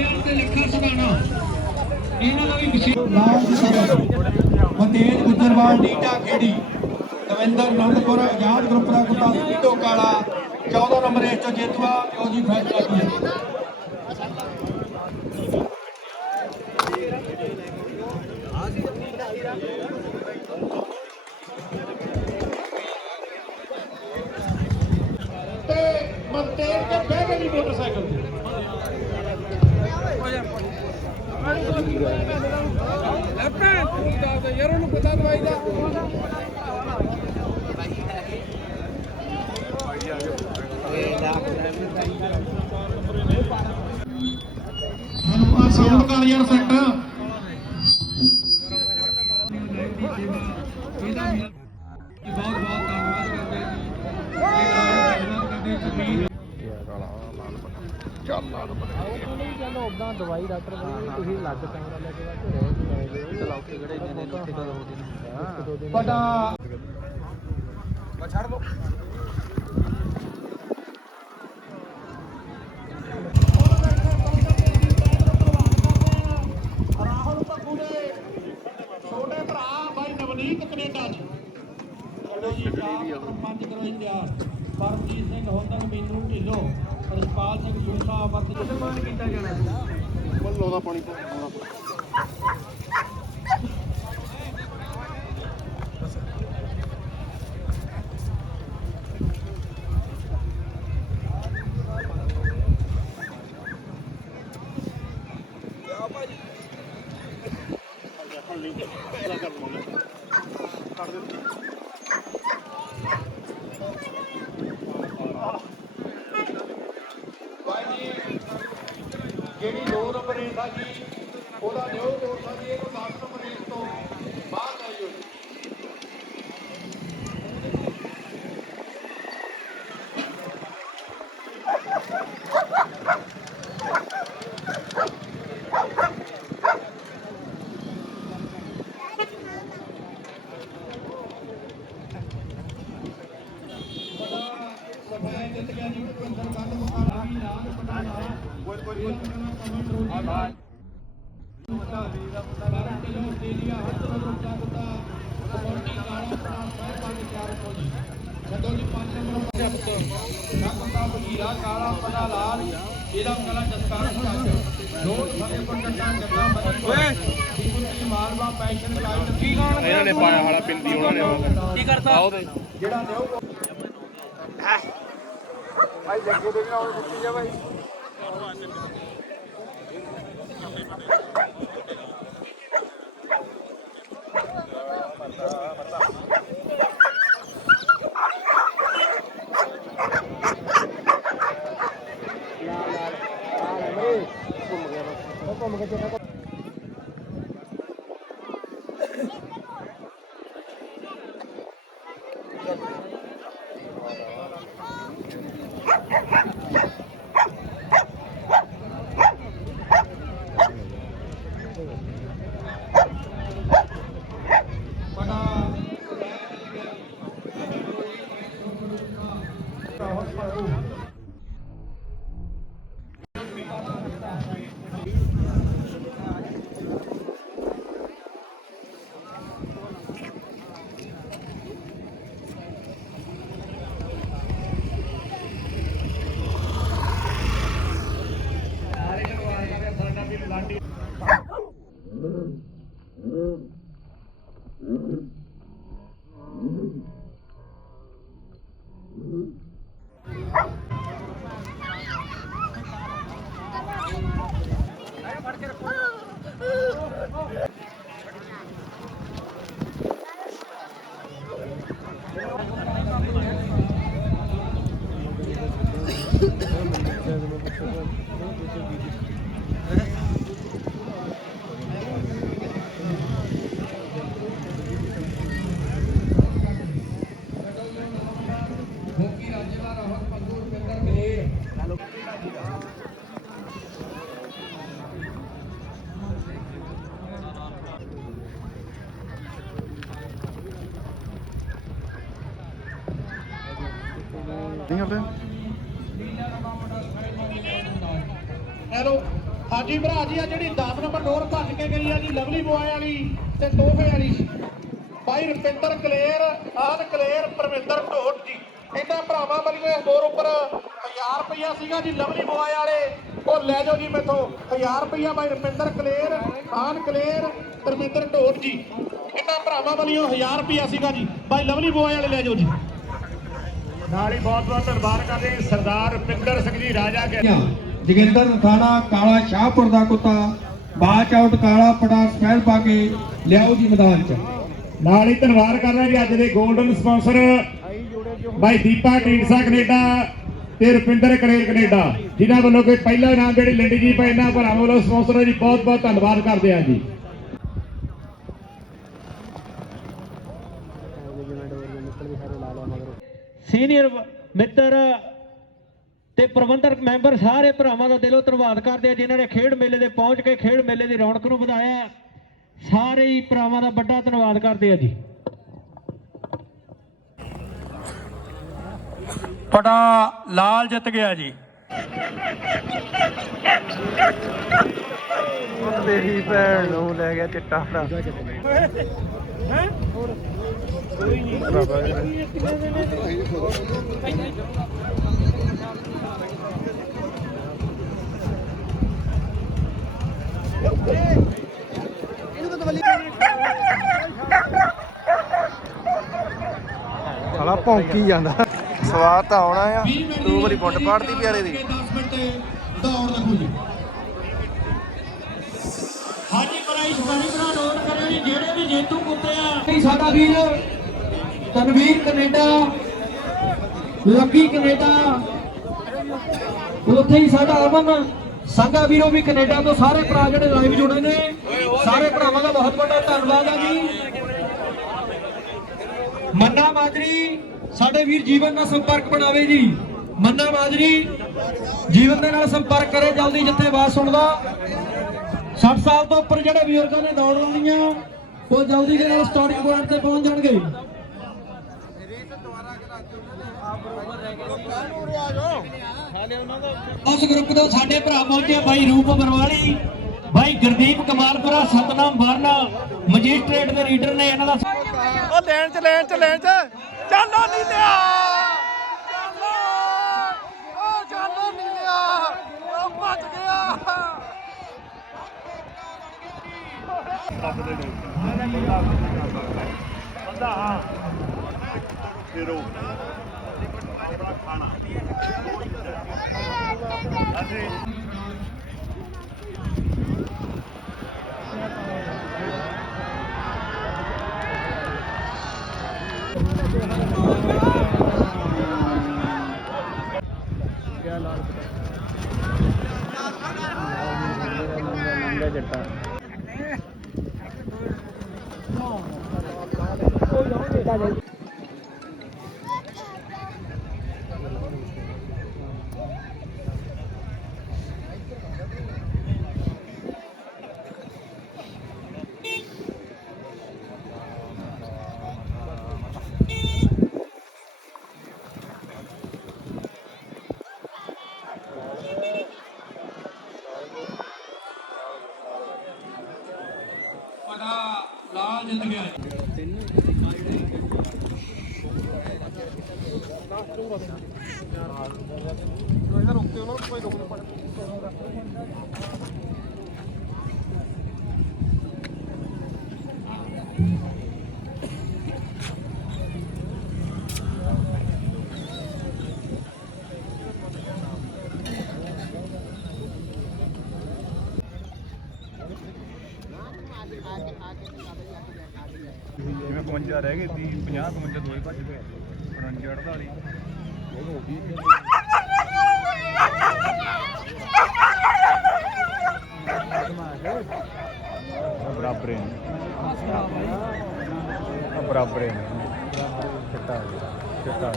ਬੁੱਢਿਆਂ ਤੇ ਲੱਖਾ ਸੁਣਾਣਾ ਇਹਨਾਂ ਦਾ ਵੀ ਵਿਸ਼ੇਸ਼ ਲਾਲ ਸਿੰਘ ਮਤੇਜ ਗੁਜਰਵਾਲ ਨੀਟਾ ਖੇੜੀ ਦਵਿੰਦਰ ਨੰਦਪੁਰ ਆਜ਼ਾਦ ਗਰੁੱਪ ਦਾ ਕੁੱਤਾ ਸੀਟੋ ਕਾਲਾ 14 ਨੰਬਰ ਇਸ ਚੋਂ ਜੇਤੂਆ ਜੋ ਜੀ ਫੈਸਲਾ ਕੀਤਾ ਤੇ ਮਨਤੇਜ ਤੇ ਬਹਿ ਕੇ ਵੀ ਮੋਟਰਸਾਈਕਲ ਤੇ। ਯਾਰ ਉਹਨੂੰ ਪਤਾ ਦਵਾਈ ਦਾ ਆ ਸਾਊਂਡ ਕਰ ਯਾਰ ਸੈੱਟ ਇਹਦਾ ਵੀ ਬਹੁਤ ਬਹੁਤ ਧੰਨਵਾਦ ਕਰਦੇ ਜੀ ਇਹ ਕਰਦੇ ਜ਼ਮੀਨ ਚਲੋ ਉਦਾਂ ਦਵਾਈ ਡਾਕਟਰ ਬਈ ਤੁਸੀਂ ਲੱਗ ਕੈਮਰਾ ਲੈ ਕੇ ਬੈਠੇ ਰਹਿ ਗਏ ਚਲਾਓ ਕਿ ਕਿਹੜੇ ਨੇ ਇੱਥੇ ਕਦੋਂ ਹੋ ਦਿਨ ਦੋ। ਦੇ ਚ। ਚਲੋ ਜੀ ਚਾਰ ਪੰਜ ਕਰੋ ਇਤਿਹਾਸ ਪਰਮਜੀਤ ਸਿੰਘ ਹੁੰਦਨ ਮੀਨੂ ਢਿੱਲੋਂ। ਰਜਪਾਲ ਸਿੰਘ ਜੂਸਾ ਵਰਤ ਸਨਮਾਨ ਕੀਤਾ ਜਾਣਾ? ਬਾਈ ਜੀ ਜਿਹੜੀ 2 ਨੰਬਰ ਰੇਸ ਆ ਜੀ ਉਹਦਾ ਦਿਓ ਕੋਰਸ ਆ ਜੀ ਇਹਨੂੰ 10 ਨੰਬਰ ਰੇਸ ਤੋਂ ਬਾਹਰ ਆਈ ਹੋਈ ਸਫ਼ਾਈ ਗਿਆ ਜੀ ਭੁਪਿੰਦਰ ਕੰਧ ਮੁਕਾਲਾ ਵੀ ਲਾਲ ਪਟਾਲਾ ਕੋਈ ਕੋਈ ਕੋਈ। ਆ ਭਾਈ ਬਾਰਾਂ ਕਿਲੋ ਨਾ ਪਟਾ ਲਾਲ ਇਹਦਾ ਕਲਾ ਜਸਕਾਰ ਸੱਚ ਦੋ ਫਤੇ ਪੰਡਤਾਂ ਜੱਗਾ ਮਦਨ ਓਏ ਕੁੱਤੀ ਮਾਲਵਾ ਪੈਸ਼ਨ ਕਾਇਦ ਕੀ ਕੌਣ ਇਹਨਾਂ ਨੇ ਪਾਇਆ ਹਾਲਾ ਪਿੰਦੀ ਉਹਨਾਂ ਨੇ ਕੀ ਕਰਤਾ ਜਿਹੜਾ ਦਿਓ ਭਾਈ ਜੱਗੇ ਦੇ ਵੀ ਨਾਲ ਕੁੱਤੀ ਜਾ ਭਾਈ ਉਹ ਨਹੀਂ ਹਲੇ ਹੈਲੋ, ਹਾਂਜੀ ਭਰਾ ਜੀ ਆ ਜਿਹੜੀ 10 ਨੰਬਰ ਡੋਰ ਭੱਜ ਕੇ ਗਈ ਆ ਜੀ, ਲਵਲੀ ਬੋਏ ਵਾਲੀ ਤੇ ਤੋਹਫੇ ਵਾਲੀ ਭਾਈ ਰਪਿੰਦਰ ਕਲੇਰ ਆਨ ਕਲੇਰ ਪਰਮਿੰਦਰ ਢੋਟ ਜੀ। ਇਹਨਾਂ ਭਰਾਵਾਂ ਵੱਲੋਂ ਇਸ ਡੋਰ ਉੱਪਰ 1000 ਰੁਪਇਆ ਸੀਗਾ ਜੀ, ਲਵਲੀ ਬੋਏ ਵਾਲੇ। ਉਹ ਲੈ ਜਾਓ ਜੀ ਮੇਥੋਂ 1000 ਰੁਪਇਆ ਭਾਈ ਰਪਿੰਦਰ ਕਲੇਰ ਆਨ ਕਲੇਰ ਪਰਮਿੰਦਰ ਢੋਟ ਜੀ। ਇਹਨਾਂ ਭਰਾਵਾਂ ਵੱਲੋਂ 1000 ਰੁਪਇਆ ਸੀਗਾ ਜੀ। ਭਾਈ ਲਵਲੀ ਬੋਏ ਵਾਲੇ ਲੈ ਜਾਓ ਜੀ। ਨਾਲ ਹੀ ਬਹੁਤ ਬਹੁਤ ਧੰਨਵਾਦ ਕਰਦੇ ਸਰਦਾਰ ਰੁਪਿੰਦਰ ਸਿੰਘ ਜੀ ਰਾਜਾ ਕੇ ਜਗਿੰਦਰ ਥਾਣਾ ਕਾਲਾ ਸ਼ਾਹਪੁਰ ਦਾ ਕੁੱਤਾ ਬਾਚ ਆਊਟ ਕਾਲਾ ਪਟਾ ਸਪੈਲ ਪਾ ਕੇ ਲਿਆਓ ਜੀ ਮੈਦਾਨ 'ਚ। ਨਾਲ ਹੀ ਧੰਨਵਾਦ ਕਰਦਾ ਜੀ ਅੱਜ ਦੇ 골ਡਨ ਸਪਾਂਸਰ ਬਾਈ ਦੀਪਾ ਢੀਂਡਸਾ ਕੈਨੇਡਾ ਤੇ ਰੁਪਿੰਦਰ ਕਲੇਰ ਕੈਨੇਡਾ ਜਿਨ੍ਹਾਂ ਵੱਲੋਂ ਕੋਈ ਪਹਿਲਾ ਇਨਾਮ ਜਿਹੜੀ ਲੰਡੀ ਜੀ ਪਏ ਇਹਨਾਂ ਭਰਾਵਾਂ ਵੱਲੋਂ ਸਪਾਂਸਰ ਜੀ ਬਹੁਤ ਬਹੁਤ ਧੰਨਵਾਦ ਕਰਦੇ ਹਾਂ ਜੀ ਜਿਵੇਂ ਡੋਰ ਦੇ ਨਿਕਲ ਵੀ ਸਾਰੇ ਲਾ ਲਿਆ ਮਗਰ ਸੀਨੀਅਰ ਮਿੱਤਰ ਤੇ ਪ੍ਰਬੰਧਕ ਮੈਂਬਰ ਸਾਰੇ ਭਰਾਵਾਂ ਦਾ ਦਿਲੋਂ ਧੰਨਵਾਦ ਕਰਦੇ ਆ ਜਿਨ੍ਹਾਂ ਨੇ ਖੇਡ ਮੇਲੇ ਦੇ ਪਹੁੰਚ ਕੇ ਖੇਡ ਮੇਲੇ ਦੀ ਰੌਣਕ ਨੂੰ ਵਧਾਇਆ। ਸਾਰੇ ਹੀ ਭਰਾਵਾਂ ਦਾ ਵੱਡਾ ਧੰਨਵਾਦ ਕਰਦੇ ਆ ਜੀ। ਪਟਾ ਲਾਲ ਜਿੱਤ ਗਿਆ ਜੀ। ਤੇਰੀ ਭੈਣ ਨੂੰ ਲੈ ਗਿਆ ਚਿੱਟਾ ਭਰਾ ਸਾਲਾ ਭੌਂਕੀ ਜਾਂਦਾ। ਸਵਾਦ ਤਾਂ ਆਉਣਾ ਆ। ਤੂੰ ਵਾਲੀ ਪੁੱਟ ਪਾੜਦੀ ਪਿਆਰੇ ਦੀ। 10 ਮਿੰਟ ਦੌੜ ਲੱਗੂ ਜੀ ਹਾਜੀ ਪ੍ਰਾਈਸ ਬਣੀ ਬਣਾ ਨੋਟ ਕਰਿਓ ਜੀ ਜਿਹੜੇ ਵੀ ਜੇਤੂ ਕੁੱਤੇ ਆ ਸਾਡਾ ਵੀਰ ਤਨਵੀਰ ਕੈਨੇਡਾ, ਲੱਕੀ ਕੈਨੇਡਾ, ਉੱਥੇ ਹੀ ਸਾਡਾ ਅਮਨ ਸੰਗਾ ਵੀਰੋ ਵੀ ਕੈਨੇਡਾ ਤੋਂ ਸਾਰੇ ਭਰਾ ਜਿਹੜੇ ਲਾਈਵ ਜੁੜੇ ਨੇ, ਸਾਰੇ ਭਰਾਵਾਂ ਦਾ ਬਹੁਤ ਵੱਡਾ ਧੰਨਵਾਦ ਆ ਜੀ। ਮੰਨਾ ਮਾਜਰੀ, ਸਾਡੇ ਵੀਰ ਜੀਵਨ ਨਾਲ ਸੰਪਰਕ ਬਣਾਵੇ ਜੀ। ਮੰਨਾ ਮਾਜਰੀ, ਜੀਵਨ ਦੇ ਨਾਲ ਸੰਪਰਕ ਕਰੇ ਜਲਦੀ ਜਿੱਥੇ ਆਵਾਜ਼ ਸੁਣਦਾ। 60 ਸਾਲ ਤੋਂ ਉੱਪਰ ਜਿਹੜੇ ਬਜ਼ੁਰਗਾਂ ਨੇ ਦੌੜ ਲਾਉਣੀ ਉਹ ਜਲਦੀ ਜਿਹੜੇ ਸਟਾਰਟਿੰਗ ਪੁਆਇੰਟ ਤੇ ਪਹੁੰਚ ਜਾਣਗੇ। ਉਸ ਗਰੁੱਪ ਤੋਂ ਸਾਡੇ ਭਰਾ ਪਹੁੰਚੇ ਬਾਈ ਰੂਪ ਬਰਵਾਲੀ ਬਾਈ ਗੁਰਦੀਪ ਕਮਾਲਪੁਰਾ ਸਤਨਾਮ ਵਰਨਾ ਮੈਜਿਸਟ੍ਰੇਟ ਦੇ ਰੀਡਰ ਨੇ ਇਹਨਾਂ ਦਾ ਉਹ ਲੈਣ ਚ ਲੈਣ ਚ ਲੈਣ ਚ। ਚੱਲੋ ਨਹੀਂ ਲਿਆ ਚੱਲੋ ਉਹ ਚੱਲੋ ਨਹੀਂ ਲਿਆ ਉਹ ਭੱਜ ਗਿਆ ਪਟਾ ਲਾਲ ਜਿੱਤ ਗਿਆ ਜੀ ਜਿਵੇਂ 55 ਰਹਿ ਗਏ 30 50 55 ਦੋਏ ਭੱਜ ਗਏ। 49 48 ਬਰਾਬਰ ਹੈ ਬਰਾਬਰ ਹੈ ਚਿੱਟਾ ਚਿੱਟਾ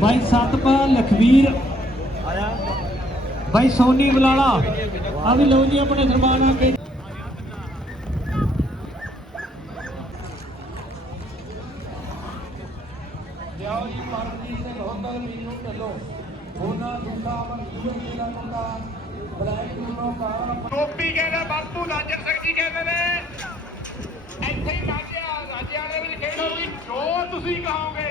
ਬਾਈ ਸਤਪਾਲ ਲਖਵੀਰ ਬਾਈ ਸੋਨੀ ਬਲਾਲਾ ਆ ਵੀ ਲਓ ਜੀ ਆਪਣੇ ਸਨਮਾਨ ਆ ਕੇ। ਲਿਆਓ ਜੀ ਪਰਮਜੀਤ ਸਿੰਘ ਹੋਟਲ ਮੀਨੂ ਢੱਲੋ। ਉਹਨਾਂ ਦੁੱਲਾ ਅਮਨ ਜੀਵਨ ਜੀ ਦਾ ਮੁੰਡਾ। ਬਲੈਕ ਨੂੰ ਕਾਲਾ ਟੋਪੀ ਕਹਿੰਦੇ ਬਾਪੂ ਲਾਜਰ ਸਿੰਘ ਜੀ ਕਹਿੰਦੇ ਨੇ। ਇੱਥੇ ਹੀ ਰਾਜਿਆ ਰਾਜਿਆਂ ਦੇ ਵਿੱਚ ਖੇਡੋ ਵੀ ਜੋ ਤੁਸੀਂ ਕਹੋਗੇ।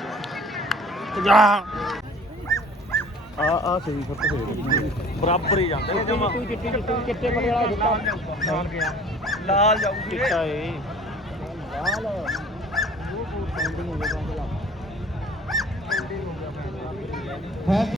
ਬਰਾਬਰ ਹੀ ਜਾਂਦੇ ਨੇ ਜਮਾ ਤੂੰ ਚਿੱਟੀ ਚਿੱਟੀ ਚਿੱਟੇ ਬੜੇ ਵਾਲਾ ਸੁੱਤਾ ਲਾਲ ਗਿਆ ਲਾਲ ਜਾਊਗੀ ਚਿੱਟਾ ਏ ਲਾਲ